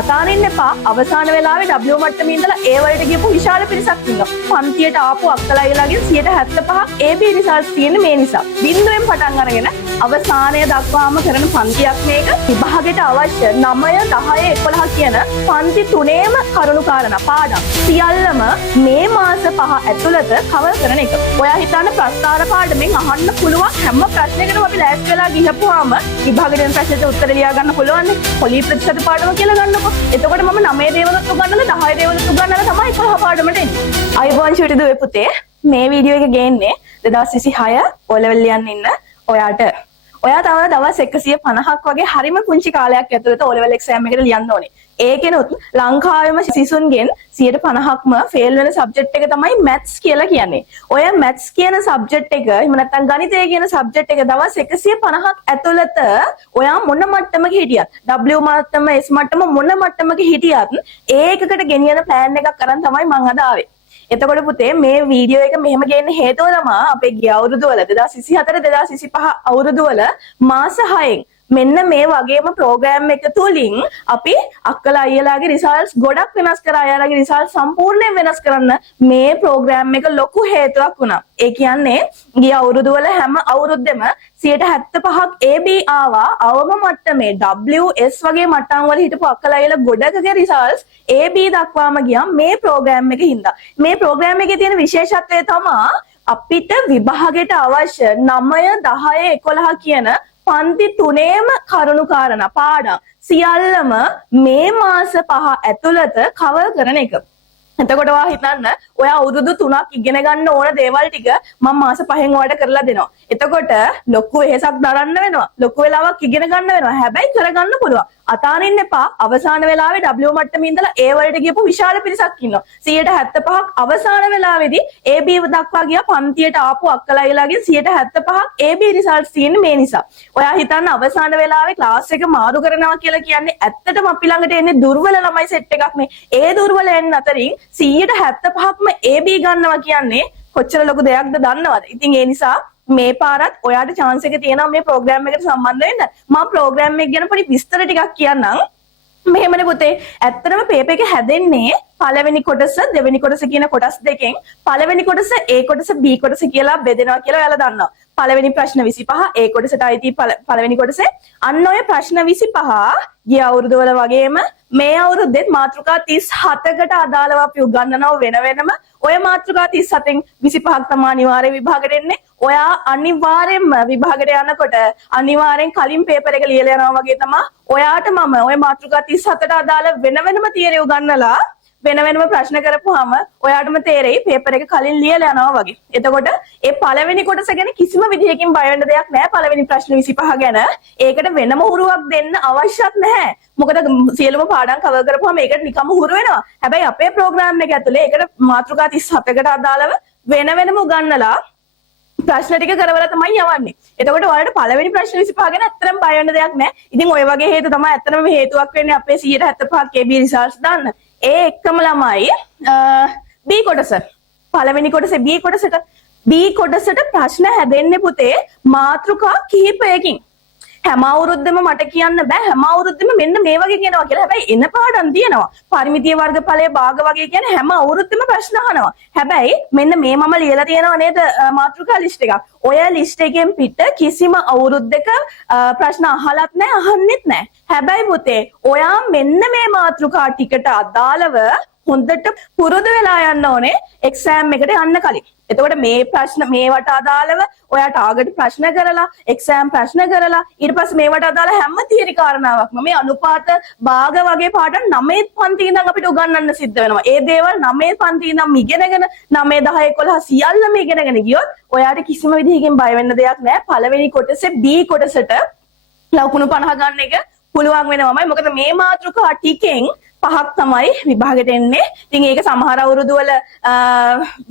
අතාරින්න එපා. අවසාන වෙලාවේ W මට්ටමේ ඉඳලා A වලට ගියපු විශාල පිරිසක් ඉන්නවා. පන්තියට ආපු අක්කලායිලාගෙන් 75%ක් AB රිසල්ට්ස් තියෙන මේ නිසා. බිඳුවෙන් පටන් අරගෙන අවසානය දක්වාම කරන පන්තියක් මේක. විභාගයට අවශ්‍ය 9, 10, 11 කියන පන්ති තුනේම කරුණු කාරණා පාඩම් සියල්ලම මේ මාස 5 ඇතුළත කවර් කරන එක. ඔයා හිතන්න ප්‍රස්තාර පාඩමෙන් අහන්න පුළුවන් හැම ප්‍රශ්නයකටම අපි ලෑස්ති වෙලා ගිහපුවාම විභාගයෙන් ප්‍රශ්නෙට උත්තර ලියා ගන්න පුළුවන් නේ. පොලි ප්‍රතිශත පාඩම කියලා ගන්නකො. එතකොට මම 9 දේවලුත් උගන්වලා 10 දේවලුත් උගන්වලා තමයි 11 පාඩමට එන්නේ. අයබෝන් ෂූටි දුවේ පුතේ මේ වීඩියෝ එක ගේන්නේ 2026 O level යන්න ඉන්න ඔයාට. ඔයා තව දවස් 150ක් වගේ හරිම පුංචි කාලයක් ඇතුළත O level exam එකට ලියන්න ඕනේ. ඒකෙනොත් ලංකාවේම සිසුන්ගෙන් 150ක්ම ෆේල් වෙන සබ්ජෙක්ට් එක තමයි මැත්ස් කියලා කියන්නේ. ඔය මැත්ස් කියන සබ්ජෙක්ට් එක එහෙම නැත්නම් ගණිතය කියන සබ්ජෙක්ට් එක දවස් 150ක් ඇතුළත ඔයා මොන මට්ටමක හිටියත් W මට්ටම S මට්ටම මොන මට්ටමක හිටියත් ඒකකට ගෙනියන ප්ලෑන් එකක් අරන් තමයි මම අද ආවේ. එතකොට පුතේ මේ වීඩියෝ එක මෙහෙම ගේන්න හේතුව තමයි අපේ ගිය අවුරුදු වල 2024 2025 අවුරුදු වල මාස 6න් මෙන්න මේ වගේම ප්‍රෝග්‍රෑම් එක තුලින් අපි අක්කලා අයියලාගේ රිසල්ට්ස් ගොඩක් වෙනස් කරා. අයලාගේ රිසල්ට් සම්පූර්ණයෙන් වෙනස් කරන්න මේ ප්‍රෝග්‍රෑම් එක ලොකු හේතුවක් වුණා. ඒ කියන්නේ ගිය අවුරුදු වල හැම අවුරුද්දෙම 75%ක් AB ආවා. අවම මට්ටමේ WS වගේ මට්ටම් වල හිටපු අක්කලා අයියලා ගොඩකගේ රිසල්ට්ස් AB දක්වාම ගියා මේ ප්‍රෝග්‍රෑම් එකේ හින්දා. මේ ප්‍රෝග්‍රෑම් එකේ තියෙන විශේෂත්වය තමයි අපිට විභාගයට අවශ්‍ය 9, 10, 11 කියන පන්ති තුනේම කරුණු කාරණා පාඩම් සියල්ලම මේ මාස 5 ඇතුළත කවර් කරන එක. එතකොට ඔයා හිතන්න ඔයා අවුරුදු 3ක් ඉගෙන ගන්න ඕන දේවල් ටික මම මාස 5න් ඔයාලට කරලා දෙනවා. එතකොට ලොකු වෙහසක් දරන්න වෙනවා. ලොකු වෙලාවක් ඉගෙන ගන්න වෙනවා. හැබැයි කරගන්න පුළුවන්. අතාරින්න එපා. අවසාන වෙලාවේ W මට්ටමේ ඉඳලා A වලට ගියපු විශාල පිරිසක් ඉන්නවා. 75%ක් අවසාන වෙලාවේදී AB දක්වා ගියා පන්තියට ආපු අක්කලායිලාගෙන් 75%ක් AB රිසල්ට්ස් තියෙන මේ නිසා. ඔයා හිතන්න අවසාන වෙලාවේ ක්ලාස් එක මාරු කරනවා කියලා කියන්නේ ඇත්තටම අපි ළඟට එන්නේ දුර්වල ළමයි සෙට් එකක් නේ. ඒ දුර්වලයන් අතරින් 75%ක්ම AB ගන්නවා කියන්නේ කොච්චර ලොකු දෙයක්ද දන්නවද? ඉතින් ඒ නිසා මේ පාරත් ඔයාට chance එක තියෙනවා මේ ප්‍රෝග්‍රෑම් එකට සම්බන්ධ වෙන්න. මම ප්‍රෝග්‍රෑම් එක ගැන පොඩි විස්තර ටිකක් කියන්නම්. මෙහෙමනේ පුතේ. ඇත්තටම පේපර් එක හැදෙන්නේ පළවෙනි කොටස දෙවෙනි කොටස කියන කොටස් දෙකෙන්. පළවෙනි කොටස A කොටස B කොටස කියලා බෙදෙනවා කියලා ඔයාලා දන්නවා. පළවෙනි ප්‍රශ්න 25 A කොටසට අයිති පළවෙනි කොටසේ. අන්න ඔය ප්‍රශ්න 25 ගිය අවුරුදු වල වගේම මේ අවුරුද්දෙත් මාතෘකා 37කට අදාළව අපි උගන්වනවා වෙන වෙනම. ඔය මාතෘකා 37න් 25ක් තමයි අනිවාර්ය විභාගයට එන්නේ. ඔයා අනිවාර්යෙන්ම විභාගයට යනකොට අනිවාර්යෙන් කලින් පේපර් එක ලියලා යනවා වගේ තමයි. ඔයාට මම ඔය මාතෘකා 37ට අදාළ වෙන වෙනම තියරි උගන්වලා වෙන වෙනම ප්‍රශ්න කරපුවාම ඔයාටම තේරෙයි පේපර් එක කලින් ලියලා යනවා වගේ. එතකොට ඒ පළවෙනි කොටස ගැන කිසිම විදිහකින් බය වෙන්න දෙයක් නැහැ. පළවෙනි ප්‍රශ්න 25 ගැන ඒකට වෙනම උරුවක් දෙන්න අවශ්‍යත් නැහැ. මොකද සියලුම පාඩම් කවර් කරපුවාම ඒකට නිකම්ම හුරු වෙනවා. හැබැයි අපේ ප්‍රෝග්‍රෑම් එක ඇතුලේ ඒකට මාතෘකා 37කට අදාළව වෙන වෙනම උගන්වලා ප්‍රශ්න ටික කරවලා තමයි යවන්නේ. එතකොට ඔයාලට පළවෙනි ප්‍රශ්න 25 ගැන ඇත්තටම බය වෙන්න දෙයක් නැහැ. ඉතින් ඔය වගේ හේතු තමයි ඇත්තටම හේතුවක් වෙන්නේ අපේ 175ක් AB රිසල්ට්ස් දාන්න. ඒ එක්කම ළමයි B කොටස. පළවෙනි කොටසේ B කොටසට ප්‍රශ්න හැදෙන්නේ පුතේ මාතෘකා කිහිපයකින්. හැම අවුරුද්දෙම මට කියන්න බෑ හැම අවුරුද්දෙම මෙන්න මේ වගේ කියනවා කියලා. හැබැයි එන පාඩම් තියෙනවා. පරිමිතිය වර්ගඵලයේ භාග වගේ කියන්නේ හැම අවුරුද්දෙම ප්‍රශ්න අහනවා. හැබැයි මෙන්න මේ මම ලියලා තියෙනවා නේද මාතෘකා ලිස්ට් එකක්. ඔය ලිස්ට් එකෙන් පිට කිසිම අවුරුද්දක ප්‍රශ්න අහලත් නැහැ අහන්නෙත් නැහැ. හැබැයි පුතේ ඔයා මෙන්න මේ මාතෘකා ටිකට අදාළව හොඳට පුරුදු වෙලා යන්න ඕනේ එක්සෑම් එකට යන්න කලින්. එතකොට මේ ප්‍රශ්න මේවට අදාළව ඔයා ටාගට් ප්‍රශ්න කරලා එක්සෑම් ප්‍රශ්න කරලා ඊට පස්සේ මේවට අදාළ හැම තියරි කාරණාවක්ම මේ අනුපාත භාග වගේ පාඩම් 9 පන්ති ඉඳන් අපිට උගන්වන්න සිද්ධ වෙනවා. ඒ දේවල් 9 පන්ති ඉඳන් ඉගෙනගෙන 9 10 11 සියල්ලම ඉගෙනගෙන ගියොත් ඔයාට කිසිම විදිහකින් බය වෙන්න දෙයක් නැහැ. පළවෙනි කොටසේ B කොටසට ලකුණු 50 ගන්න එක පුළුවන් වෙනවමයි. මොකද මේ මාතෘකා ටිකෙන් 5ක් තමයි විභාගෙට එන්නේ. ඉතින් ඒක සමහර අවුරුදු වල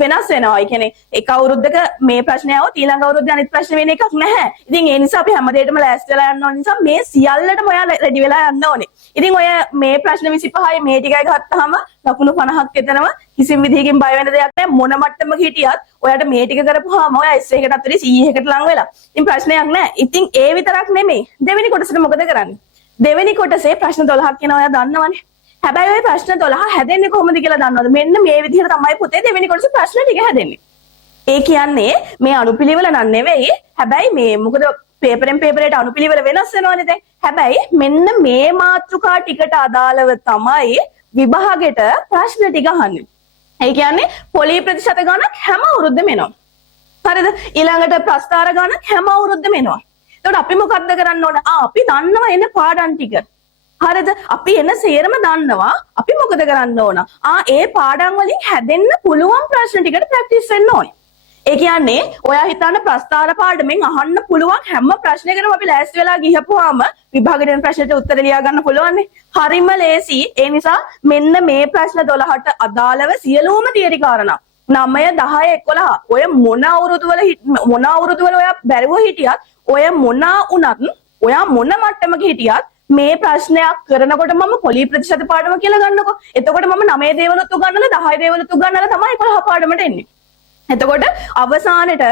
වෙනස් වෙනවා. ඒ කියන්නේ එක අවුරුද්දක මේ ප්‍රශ්නය આવොත් ඊළඟ අවුරුද්දේ අනිත් ප්‍රශ්න වෙන එකක් නැහැ. ඉතින් ඒ නිසා අපි හැමදේටම ලෑස්ති වෙලා යන්න ඕන නිසා මේ සියල්ලටම ඔයා රෙඩි වෙලා යන්න ඕනේ. ඉතින් ඔය මේ ප්‍රශ්න 25යි මේ ටිකයි ගත්තාම ලකුණු 50ක් එතනම කිසිම විදිහකින් බය වෙන්න දෙයක් නැහැ. මොන මට්ටමක හිටියත් ඔයාට මේ ටික කරපුවාම ඔයා S එකටත් වැඩි C එකකට ලං වෙලා. ඉතින් ප්‍රශ්නයක් නැහැ. ඉතින් ඒ විතරක් නෙමෙයි. දෙවෙනි කොටසට මොකද කරන්නේ? දෙවෙනි කොටසේ ප්‍රශ්න 12ක් එනවා ඔයා දන්නවනේ. හැබැයි ওই ප්‍රශ්න 12 හැදෙන්නේ කොහොමද කියලා දන්නවද? මෙන්න මේ විදිහට තමයි පුතේ දෙවෙනි කොටස ප්‍රශ්න ටික හැදෙන්නේ. ඒ කියන්නේ මේ අනුපිළිවෙල නන් නෙවෙයි. හැබැයි මේ මොකද පේපරෙන් පේපරයට අනුපිළිවෙල වෙනස් වෙනවනේ දැන්. හැබැයි මෙන්න මේ මාතෘකා ටිකට අදාළව තමයි විභාගෙට ප්‍රශ්න ටික අහන්නේ. ඒ කියන්නේ පොලි ප්‍රතිශත ගණක් හැම අවුරුද්දෙම එනවා. හරිද? ඊළඟට ප්‍රස්තාර ගණක් හැම අවුරුද්දෙම එනවා. එතකොට අපි මොකද්ද කරන්න ඕන? අපි දන්නවා එන පාඩම් ටික. හරිද? අපි එන සේරම දන්නවා. අපි මොකද කරන්න ඕන? ඒ පාඩම් වලින් හැදෙන්න පුළුවන් ප්‍රශ්න ටිකට ප්‍රැක්ටිස් වෙන්න ඕනේ. ඒ කියන්නේ ඔයා හිතන්න ප්‍රස්තාර පාඩමෙන් අහන්න පුළුවන් හැම ප්‍රශ්නයකටම අපි ලෑස්ති වෙලා ගිහපුවාම විභාගෙට ප්‍රශ්නෙට උත්තර ලියා ගන්න පුළුවන් නේ. හරිම ලේසි. ඒ නිසා මෙන්න මේ ප්‍රශ්න 12ට අදාළව සියලුම තියරි කාරණා 9 10 11 ඔය මොන අවුරුදු වල ඔයා බැරිව හිටියත් ඔය ඔයා මොන මට්ටමක හිටියත් මේ ප්‍රශ්නයක් කරනකොට මම පොලි ප්‍රතිශත පාඩම කියලා ගන්නකො. එතකොට මම 9 දේවලුත් උගන්නලා 10 දේවලුත් උගන්නලා තමයි 11 පාඩමට එන්නේ. එතකොට අවසානෙට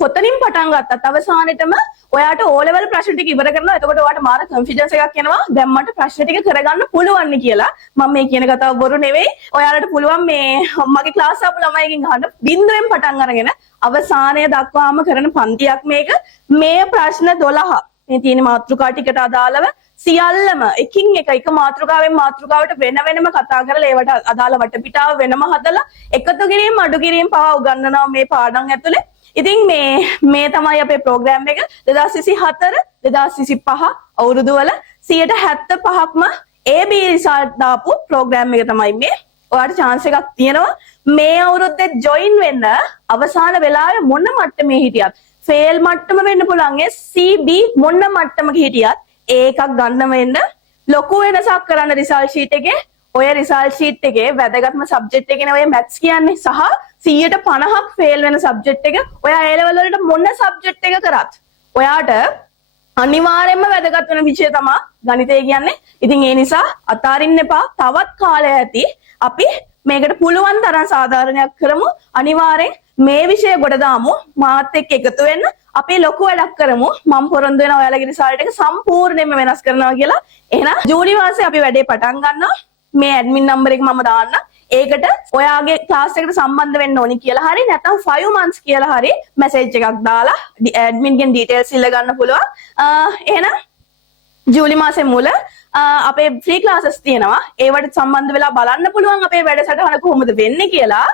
කොතනින් පටන් ගත්තත් අවසානෙටම ඔයාට O level ප්‍රශ්න ටික ඉවර කරනවා. එතකොට ඔයාට මාර කොන්ෆිඩන්ස් එකක් එනවා. දැන් මට ප්‍රශ්න ටික කරගන්න පුළුවන් නේ කියලා. මම මේ කියන කතාව බොරු නෙවෙයි. ඔයාලට පුළුවන් මේ මගේ ක්ලාස් ආපු ළමයිගෙන් අහන්න බින්දුවෙන් පටන් අරගෙන අවසානය දක්වාම කරන පන්තියක් මේක. මේ ප්‍රශ්න 12 මේ තියෙන මාතෘකා ටිකට අදාළව සියල්ලම එකින් එක මාතෘකාවෙන් මාතෘකාවට වෙනම කතා කරලා ඒවට අදාළ වටපිටාව වෙනම හදලා එකතු කිරීම අඩු කිරීම පවා උගන්වනවා මේ පාඩම් ඇතුලේ. ඉතින් මේ තමයි අපේ ප්‍රෝග්‍රෑම් එක 2024 2025 අවුරුදු වල 75%ක්ම AB රිසල්ට් දාපු ප්‍රෝග්‍රෑම් එක තමයි මේ. ඔයාලට chance එකක් තියෙනවා මේ අවුරුද්දේ ජොයින් වෙන්න. අවසාන වෙලාවේ මොන මට්ටමේ හිටියත් ෆේල් මට්ටම වෙන්න පුළුවන්. CB මොන මට්ටමක හිටියත් ඒකක් ගන්න වෙන්න ලොකු වෙනසක් කරන්න රිසල්ට් ෂීට් එකේ. ඔය රිසල්ට් ෂීට් එකේ වැදගත්ම සබ්ජෙක්ට් එකනේ ඔය මැත්ස් කියන්නේ. සහ 150ක් ෆේල් වෙන සබ්ජෙක්ට් එක. ඔයා A level වලට මොන සබ්ජෙක්ට් එක කරත් ඔයාට අනිවාර්යයෙන්ම වැදගත් වෙන විෂය තමයි ගණිතය කියන්නේ. ඉතින් ඒ නිසා අතාරින්න එපා. තවත් කාලය ඇති. අපි මේකට පුළුවන් තරම් සාධාරණයක් කරමු. අනිවාර්යෙන් මේ විෂය ගොඩ දාමු. මාත් එක්ක එකතු වෙන්න. අපි ලොකු වැඩක් කරමු. මම පොරොන්දු වෙනවා ඔයාලගේ රිසල්ට් එක සම්පූර්ණයෙන්ම වෙනස් කරනවා කියලා. එහෙනම් ජූලි මාසේ අපි වැඩේ පටන් ගන්නවා. මේ ඇඩ්මින් නම්බර් එක මම දාන්න. ඒකට ඔයාගේ ක්ලාස් එකට සම්බන්ධ වෙන්න ඕනි කියලා හරි නැත්නම් 5 months කියලා හරි මැසේජ් එකක් දාලා ඇඩ්මින් ගෙන් ඩීටේල්ස් ඉල්ල ගන්න පුළුවන්. එහෙනම් ජූලි මාසේ මුල අපේ ෆ්‍රී ක්ලාසස් තියෙනවා. ඒවට සම්බන්ධ වෙලා බලන්න පුළුවන් අපේ වැඩසටහන කොහොමද වෙන්නේ කියලා.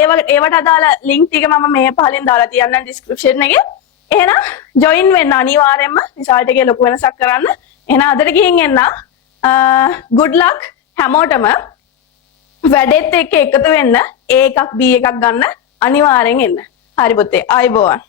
ඒවට අදාළ ලින්ක් ටික මම මේ පහලින් දාලා තියන්නම් ඩිස්ක්‍රිප්ෂන් එකේ. එහෙනම් ජොයින් වෙන්න අනිවාර්යයෙන්ම රිසල්ට් එකේ ලොකු වෙනසක් කරන්න. එහෙනම් අදට ගිහින් එන්න. good luck හැමෝටම වැඩෙත් එක්ක එකතු වෙන්න A එකක් B එකක් ගන්න අනිවාර්යෙන් එන්න. හරි පුතේ. ආයිබෝවන්.